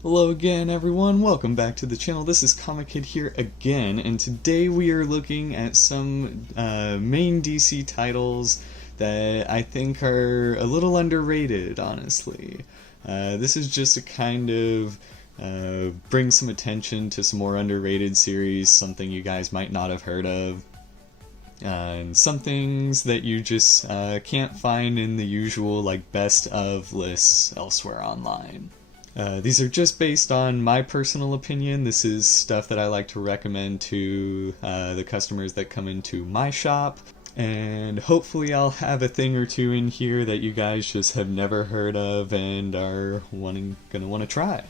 Hello again, everyone. Welcome back to the channel. This is Comic Kid here again, and today we are looking at some main DC titles that I think are a little underrated, honestly. This is just to kind of bring some attention to some more underrated series, something you guys might not have heard of. And some things that you just can't find in the usual best of lists elsewhere online. These are just based on my personal opinion. This is stuff that I like to recommend to the customers that come into my shop. And hopefully I'll have a thing or two in here that you guys just have never heard of and are gonna want to try.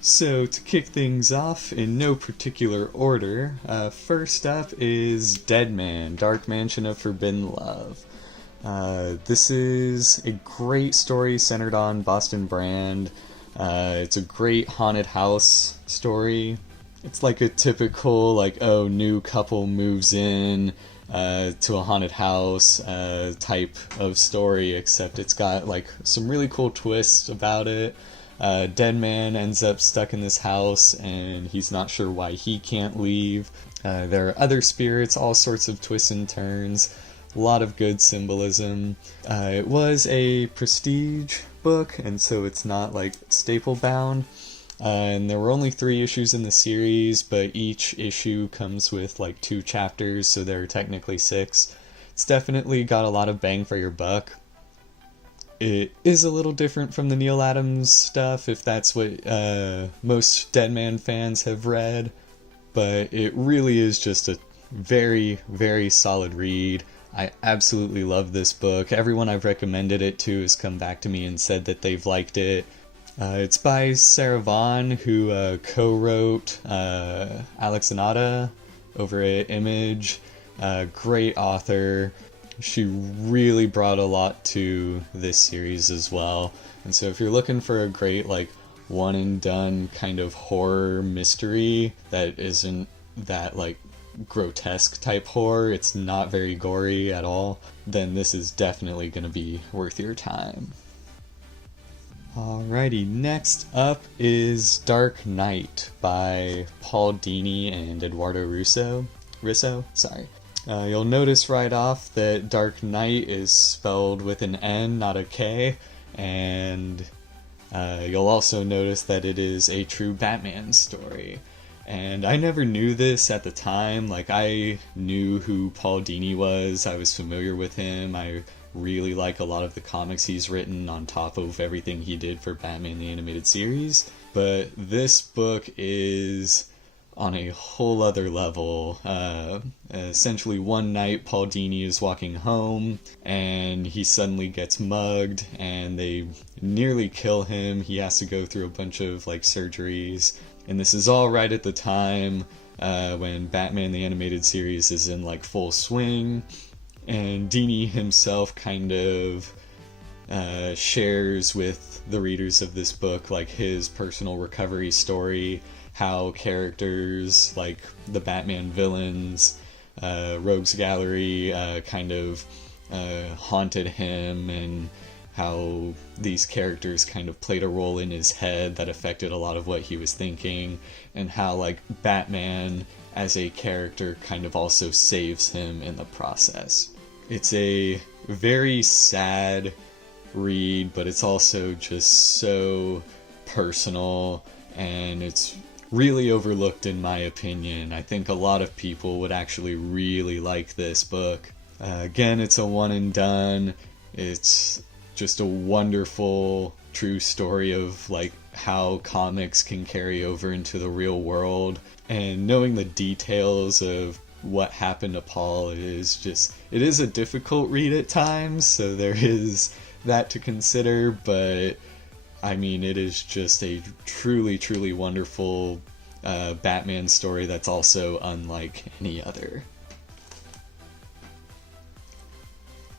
So to kick things off, in no particular order, first up is Deadman, Dark Mansion of Forbidden Love. This is a great story centered on Boston Brand. It's a great haunted house story. It's like a typical, new couple moves in to a haunted house type of story, except it's got some really cool twists about it. Deadman ends up stuck in this house and he's not sure why he can't leave. There are other spirits, all sorts of twists and turns. A lot of good symbolism. It was a prestige book, and so it's not staple bound. And there were only 3 issues in the series, but each issue comes with 2 chapters, so there are technically 6. It's definitely got a lot of bang for your buck. It is a little different from the Neil Adams stuff, if that's what most Deadman fans have read, but it really is just a very, very solid read. I absolutely love this book. Everyone I've recommended it to has come back to me and said that they've liked it. It's by Sarah Vaughn, who co-wrote Alex Anata over at Image. Great author. She really brought a lot to this series as well. And so if you're looking for a great one and done kind of horror mystery that isn't that grotesque type horror, it's not very gory at all, then this is definitely going to be worth your time. Alrighty, next up is Dark Knight by Paul Dini and Eduardo Russo. You'll notice right off that Dark Knight is spelled with an N, not a K, and you'll also notice that it is a true Batman story. And I never knew this at the time. I knew who Paul Dini was. I was familiar with him. I really like a lot of the comics he's written on top of everything he did for Batman the Animated Series. But this book is on a whole other level. Essentially, one night Paul Dini is walking home and he suddenly gets mugged and they nearly kill him. He has to go through a bunch of surgeries. And this is all right at the time when Batman the Animated Series is in full swing. And Dini himself kind of shares with the readers of this book his personal recovery story, how characters like the Batman villains, Rogues Gallery kind of haunted him, and how these characters kind of played a role in his head that affected a lot of what he was thinking, and how Batman as a character kind of also saves him in the process. It's a very sad read, but it's also just so personal, and it's really overlooked in my opinion. I think a lot of people would actually really like this book. Again, it's a one and done. It's just a wonderful true story of how comics can carry over into the real world, and knowing the details of what happened to Paul is it is a difficult read at times, so there is that to consider, but I mean, it is just a truly, truly wonderful Batman story that's also unlike any other.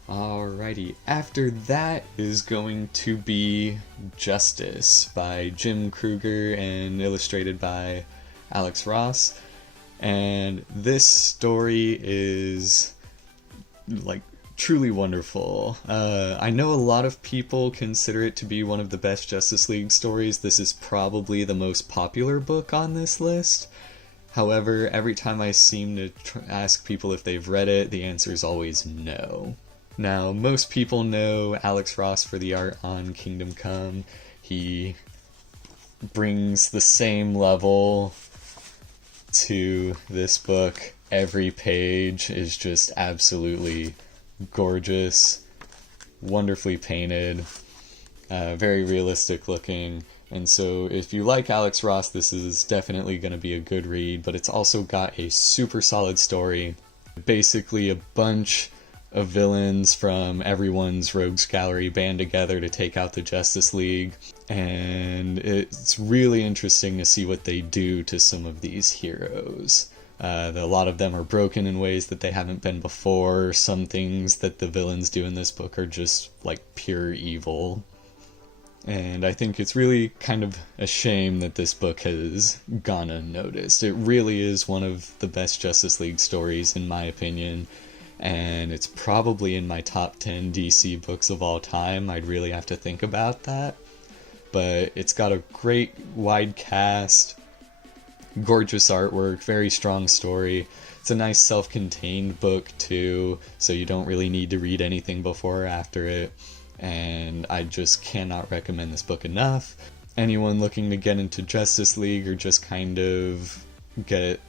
Alrighty, after that is going to be Justice by Jim Kruger and illustrated by Alex Ross. And this story is truly wonderful. I know a lot of people consider it to be one of the best Justice League stories. This is probably the most popular book on this list. However, every time I seem to ask people if they've read it, the answer is always no. Now, most people know Alex Ross for the art on Kingdom Come. He brings the same level to this book. Every page is just absolutely gorgeous, wonderfully painted, very realistic looking. And so if you like Alex Ross, this is definitely going to be a good read, but it's also got a super solid story. Basically a bunch of villains from everyone's rogues gallery band together to take out the Justice League, and it's really interesting to see what they do to some of these heroes. A lot of them are broken in ways that they haven't been before. Some things that the villains do in this book are just like pure evil. And I think it's really kind of a shame that this book has gone unnoticed. It really is one of the best Justice League stories, in my opinion, and it's probably in my top 10 DC books of all time. I'd really have to think about that. But it's got a great wide cast, gorgeous artwork, very strong story. It's a nice self-contained book too, so you don't really need to read anything before or after it. And I just cannot recommend this book enough. Anyone looking to get into Justice League or just kind of get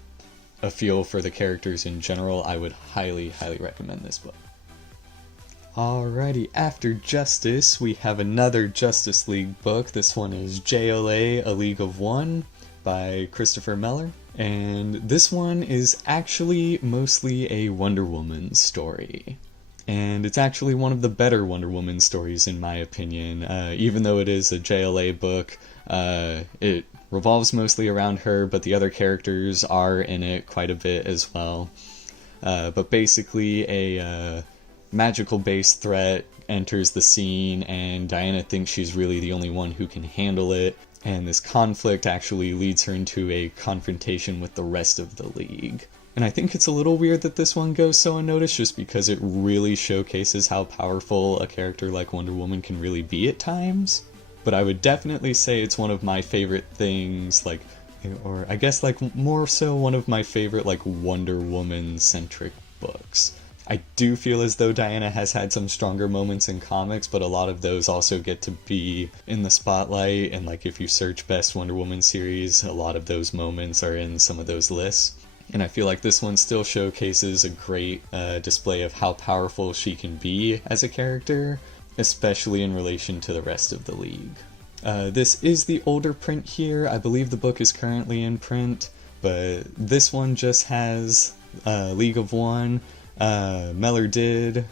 a feel for the characters in general, I would highly, highly recommend this book. Alrighty, after Justice, we have another Justice League book. This one is JLA, A League of One by Christopher Miller. And this one is actually mostly a Wonder Woman story. And it's actually one of the better Wonder Woman stories, in my opinion. Even though it is a JLA book, it revolves mostly around her, but the other characters are in it quite a bit as well. But basically, a magical-based threat enters the scene, and Diana thinks she's really the only one who can handle it. And this conflict actually leads her into a confrontation with the rest of the League. And I think it's a little weird that this one goes so unnoticed, just because it really showcases how powerful a character like Wonder Woman can really be at times. But I would definitely say it's one of my favorite things, like, or I guess like more so one of my favorite like Wonder Woman-centric books. I do feel as though Diana has had some stronger moments in comics, but a lot of those also get to be in the spotlight, and like if you search Best Wonder Woman series, a lot of those moments are in some of those lists. And I feel like this one still showcases a great display of how powerful she can be as a character, especially in relation to the rest of the League. This is the older print here. I believe the book is currently in print, but this one just has League of One. Miller did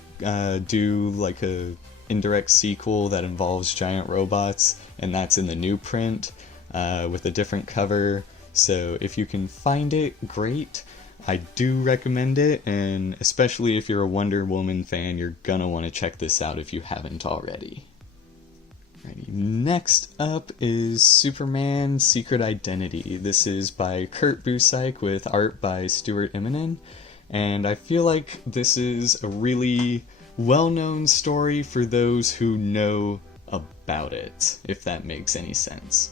do like a indirect sequel that involves giant robots, and that's in the new print with a different cover. So if you can find it, great. I do recommend it, and especially if you're a Wonder Woman fan, you're gonna want to check this out if you haven't already. Alrighty, next up is Superman Secret Identity. This is by Kurt Busiek with art by Stuart Immonen, and I feel like this is a really well-known story for those who know about it, if that makes any sense.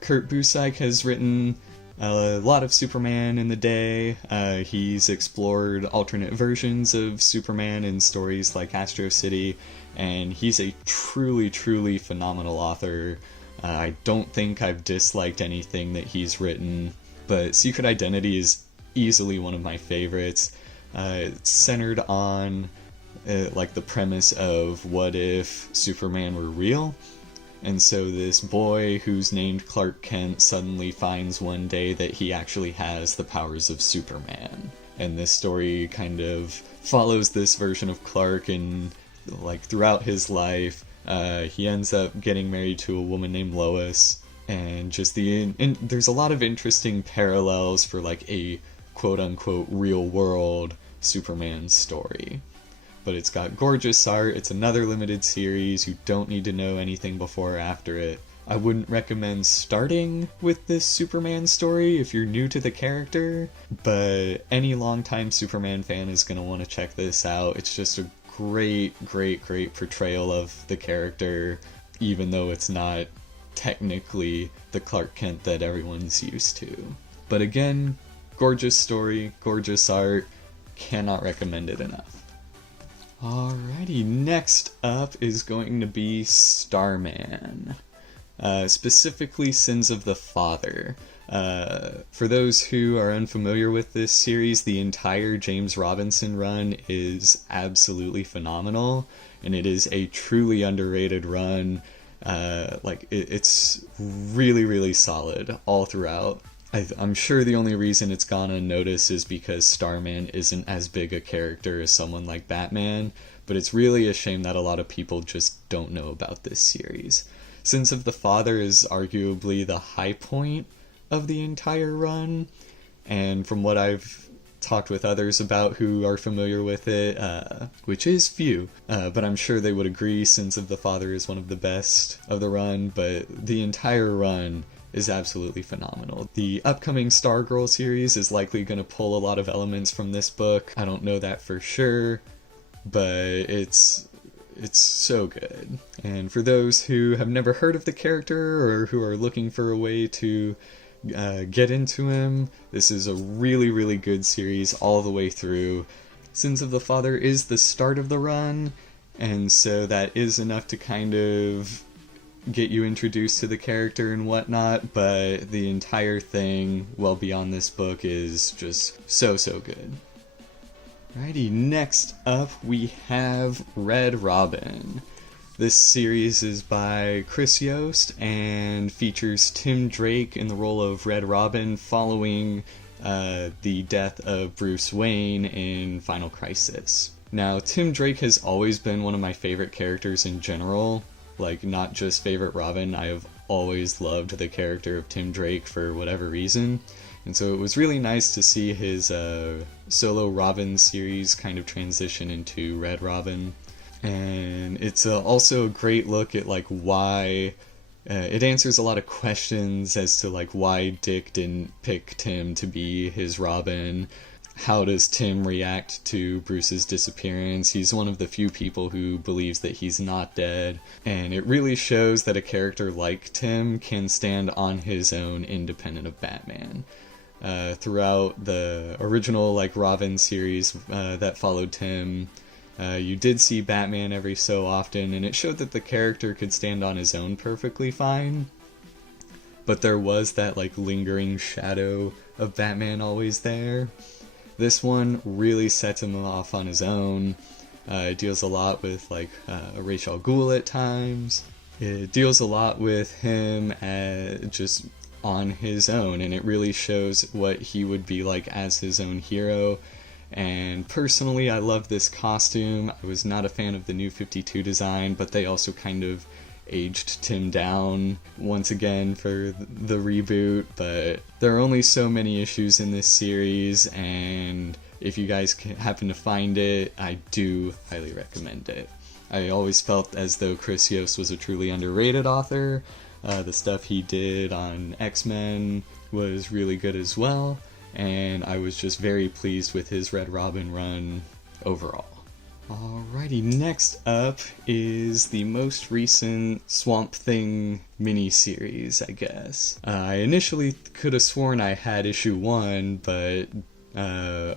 Kurt Busiek has written a lot of Superman in the day. He's explored alternate versions of Superman in stories like Astro City, and he's a truly, truly phenomenal author. I don't think I've disliked anything that he's written, but Secret Identity is easily one of my favorites. It's centered on like the premise of what if Superman were real. And so this boy who's named Clark Kent suddenly finds one day that he actually has the powers of Superman. And this story kind of follows this version of Clark, and like throughout his life, he ends up getting married to a woman named Lois, and just there's a lot of interesting parallels for like a quote-unquote real world Superman story. But it's got gorgeous art. It's another limited series. You don't need to know anything before or after it. I wouldn't recommend starting with this Superman story if you're new to the character, but any longtime Superman fan is going to want to check this out. It's just a great portrayal of the character, even though it's not technically the Clark Kent that everyone's used to. But again, gorgeous story, gorgeous art, cannot recommend it enough. Alrighty, next up is going to be Starman. Specifically Sins of the Father. For those who are unfamiliar with this series, the entire James Robinson run is absolutely phenomenal, and it is a truly underrated run. It's really solid all throughout. I'm sure the only reason it's gone unnoticed is because Starman isn't as big a character as someone like Batman, but it's really a shame that a lot of people just don't know about this series. Sins of the Father is arguably the high point of the entire run, and from what I've talked with others about who are familiar with it, which is few, but I'm sure they would agree Sins of the Father is one of the best of the run, but the entire run is absolutely phenomenal. The upcoming Stargirl series is likely going to pull a lot of elements from this book. I don't know that for sure, but it's so good. And for those who have never heard of the character or who are looking for a way to get into him, this is a really good series all the way through. Sins of the Father is the start of the run, and so that is enough to kind of get you introduced to the character and whatnot, but the entire thing, well beyond this book, is just so good. Alrighty, next up we have Red Robin. This series is by Chris Yost and features Tim Drake in the role of Red Robin following the death of Bruce Wayne in Final Crisis. Now, Tim Drake has always been one of my favorite characters in general. Like, not just favorite Robin, I have always loved the character of Tim Drake for whatever reason. And so it was really nice to see his solo Robin series kind of transition into Red Robin. And it's also a great look at like why it answers a lot of questions as to like why Dick didn't pick Tim to be his Robin. How does Tim react to Bruce's disappearance? He's one of the few people who believes that he's not dead, and it really shows that a character like Tim can stand on his own independent of Batman. Throughout the original like Robin series that followed Tim, you did see Batman every so often, and it showed that the character could stand on his own perfectly fine, but there was that like lingering shadow of Batman always there. This one really sets him off on his own. It deals a lot with like Ra's al Ghul at times. It deals a lot with him just on his own, and it really shows what he would be like as his own hero. And personally, I love this costume. I was not a fan of the New 52 design, but they also kind of aged Tim down once again for the reboot. But there are only so many issues in this series, and if you guys happen to find it, I do highly recommend it. I always felt as though Chris Yost was a truly underrated author. The stuff he did on X-Men was really good as well, and I was just very pleased with his Red Robin run overall. Alrighty, next up is the most recent Swamp Thing miniseries, I guess. I initially could have sworn I had issue 1, but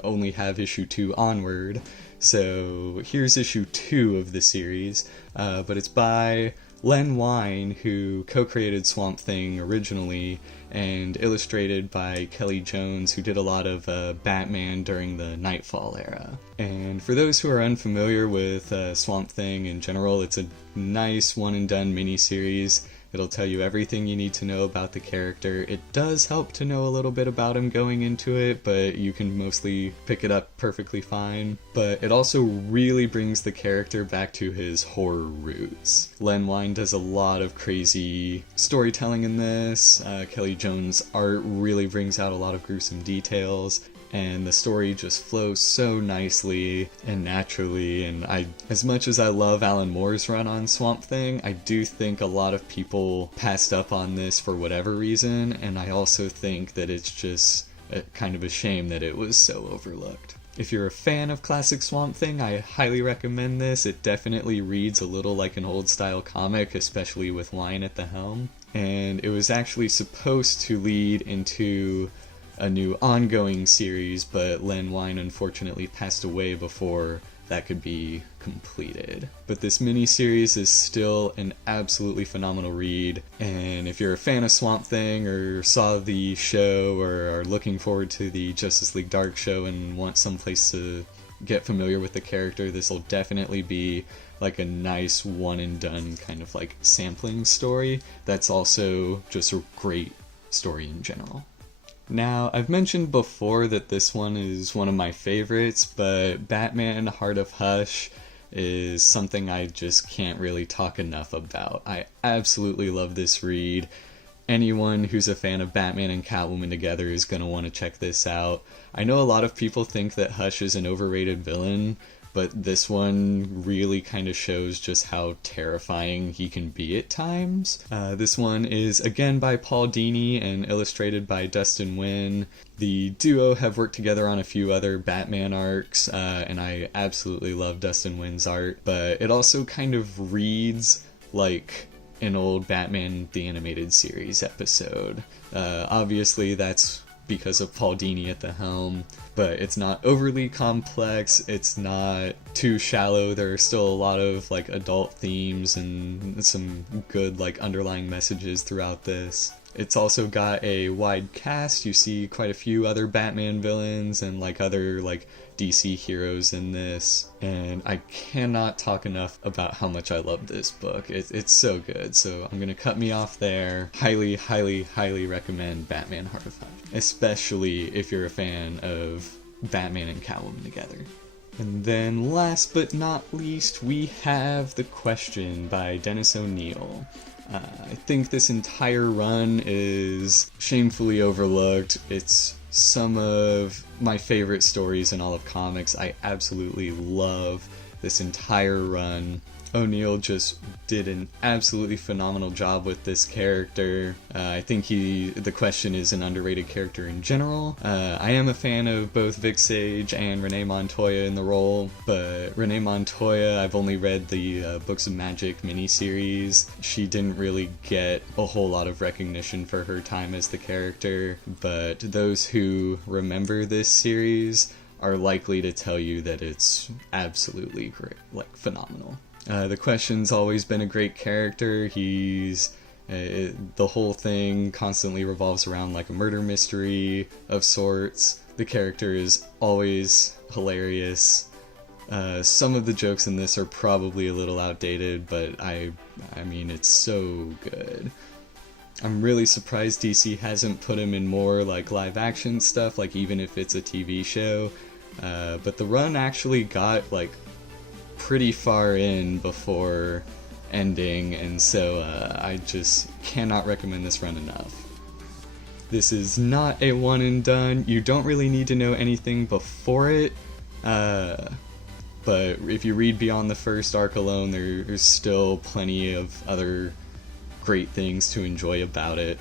only have issue 2 onward. So here's issue 2 of the series, but it's by Len Wein, who co-created Swamp Thing originally, and illustrated by Kelly Jones, who did a lot of Batman during the Nightfall era. And for those who are unfamiliar with Swamp Thing in general, it's a nice one-and-done miniseries. It'll tell you everything you need to know about the character. It does help to know a little bit about him going into it, but you can mostly pick it up perfectly fine. But it also really brings the character back to his horror roots. Len Wein does a lot of crazy storytelling in this. Kelly Jones' art really brings out a lot of gruesome details, and the story just flows so nicely and naturally. And as much as I love Alan Moore's run on Swamp Thing, I do think a lot of people passed up on this for whatever reason, and I also think that it's just kind of a shame that it was so overlooked. If you're a fan of classic Swamp Thing, I highly recommend this. It definitely reads a little like an old style comic, especially with Wine at the helm. And it was actually supposed to lead into a new ongoing series, but Len Wein unfortunately passed away before that could be completed. But this miniseries is still an absolutely phenomenal read, and if you're a fan of Swamp Thing or saw the show or are looking forward to the Justice League Dark show and want someplace to get familiar with the character, this will definitely be like a nice one and done kind of like sampling story that's also just a great story in general. Now, I've mentioned before that this one is one of my favorites, but Batman Heart of Hush is something I just can't really talk enough about. I absolutely love this read. Anyone who's a fan of Batman and Catwoman together is going to want to check this out. I know a lot of people think that Hush is an overrated villain, but this one really kind of shows just how terrifying he can be at times. This one is again by Paul Dini and illustrated by Dustin Nguyen. The duo have worked together on a few other Batman arcs, and I absolutely love Dustin Nguyen's art, but it also kind of reads like an old Batman the Animated Series episode. Obviously that's because of Paul Dini at the helm, but it's not overly complex, it's not too shallow. There are still a lot of like adult themes and some good like underlying messages throughout this. It's also got a wide cast. You see quite a few other Batman villains and like other like DC heroes in this, and I cannot talk enough about how much I love this book. It's so good, so I'm gonna cut me off there. Highly, highly, highly recommend Batman Heart of Hush, especially if you're a fan of Batman and Catwoman together. And then last but not least, we have The Question by Dennis O'Neil. I think this entire run is shamefully overlooked. It's some of my favorite stories in all of comics. I absolutely love this entire run. O'Neil just did an absolutely phenomenal job with this character. I think The Question is an underrated character in general. I am a fan of both Vic Sage and Renee Montoya in the role, but Renee Montoya, I've only read the Books of Magic miniseries. She didn't really get a whole lot of recognition for her time as the character, but those who remember this series are likely to tell you that it's absolutely great, like phenomenal. The Question's always been a great character. He's the whole thing constantly revolves around like a murder mystery of sorts. The character is always hilarious. Some of the jokes in this are probably a little outdated, but I mean, it's so good. I'm really surprised DC hasn't put him in more like live action stuff, like even if it's a TV show. But the run actually got like pretty far in before ending, and so I just cannot recommend this run enough. This is not a one and done. You don't really need to know anything before it, but if you read beyond the first arc alone, there's still plenty of other great things to enjoy about it.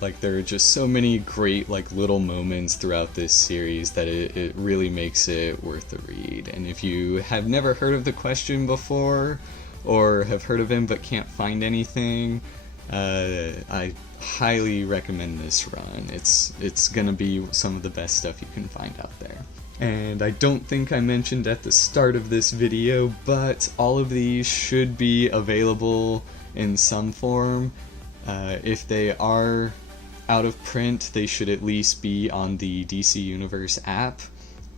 Like, there are just so many great like little moments throughout this series that it really makes it worth the read. And if you have never heard of The Question before, or have heard of him but can't find anything, I highly recommend this run. It's gonna be some of the best stuff you can find out there. And I don't think I mentioned at the start of this video, but all of these should be available in some form. If they are out of print, they should at least be on the DC Universe app.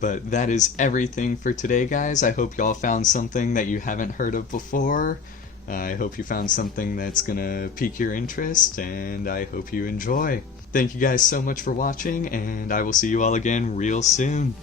But that is everything for today, guys. I hope y'all found something that you haven't heard of before. I hope you found something that's gonna pique your interest, and I hope you enjoy. Thank you guys so much for watching, and I will see you all again real soon.